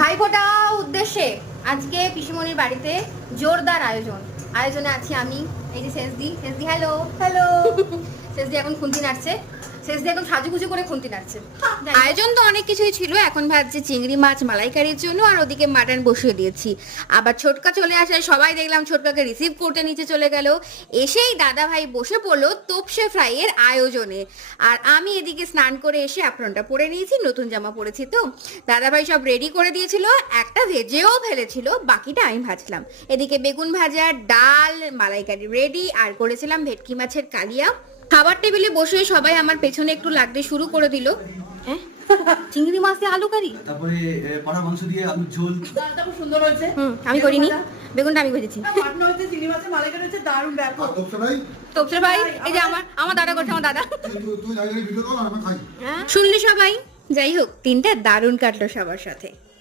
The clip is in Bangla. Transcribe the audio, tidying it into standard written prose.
ভাইফোঁটা উদ্দেশ্যে আজকে পিসিমণির বাড়িতে জোরদার আয়োজনে আছি আমি। এই যে শেষদি হ্যালো হ্যালো শেষদি এখন খুন্তি নাড়ছে, শেষদি এখন সাজুগুজু করে খুন্তি নাড়ছে। আয়োজন তো অনেক কিছুই ছিল, এখন ভাবছি চিংড়ি মাছ মালাইকারির জন্য, আর ওদিকে মাটন বসিয়ে দিয়েছি। আবার ছোটকা চলে আসায় সবাই দেখলাম ছোটকাকে রিসিভ করতে নিচে চলে গেল। এসেই দাদা ভাই বসে পড়লো তোপসে ফ্রাইয়ের আয়োজনে, আর আমি এদিকে স্নান করে এসে অ্যাপ্রনটা পরে নিয়েছি, নতুন জামা পরেছি তো। দাদা ভাই সব রেডি করে দিয়েছিল, একটা ভেজেও ফেলেছিল, বাকিটা আমি ভাজলাম। এদিকে বেগুন ভাজা, ডাল, মালাইকারি রেডি, আর করেছিলাম ভেটকি মাছের কালিয়া। খাবার টেবিলে বসে সবাই আমার পেছনে একটু লাগতে শুরু করে দিল। চিংড়ি মাছ দিয়ে আলু কারি, তারপরে পাড়া মাংস দিয়ে আলুর ঝোল। ডালটা খুব সুন্দর হয়েছে। আমি করিনি, বেগুনটা আমি ভেজেছি। পাটনা হয়েছে, চিংড়ি মাছের মালাইকারি হয়েছে, দারুণ ব্যাপক। তোপসে ভাই, এই যে আমার দাদা করছে, আমার দাদা। তুই ভিডিও কর, আমি খাই। শুনলি সবাই? যাই হোক, দিনটা দারুণ কাটলো সবার সাথে।